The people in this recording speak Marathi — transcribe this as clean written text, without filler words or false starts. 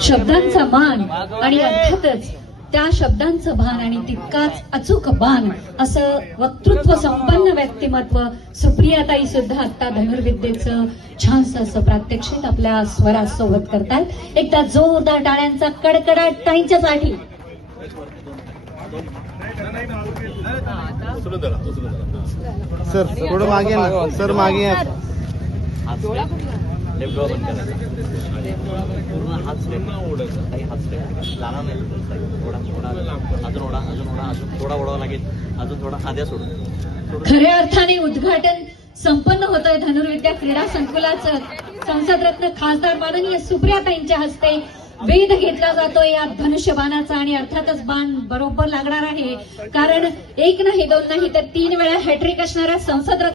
शब्दांचा मान आणि अर्थातच त्या शब्दांचं भान आणि तितकाच अचूक बाण असं वक्तृत्व संपन्न व्यक्तिमत्व सुप्रियाताई सुद्धा आता धनुर्विद्येचं छानसं असं प्रात्यक्षिक आपल्या स्वरासोबत करतात। एकदा जोरदार टाळ्यांचा कडकडाट ताईंच्यासाठी। सर थोडं मागे ना, सर मागे या। पूर्ण हात स्टेप ओढायचा, काही हात स्टेप जाणार नाही, अजून ओढा, अजून थोडा ओढावा लागेल, अजून थोडा आद्या सोडून। खऱ्या अर्थाने उद्घाटन संपन्न होतंय धनुर्विद्या क्रीडा संकुलाचं। संसदरत्न खासदार माननीय सुप्रियाताईंच्या हस्ते वेध घेतला जातोय या धनुष्यबाणाचा आणि अर्थातच बाण बरोबर लागणार आहे, कारण एक नाही दोन नाही तर 3 वेळा हॅट्रिक असणाऱ्या संसदरत्न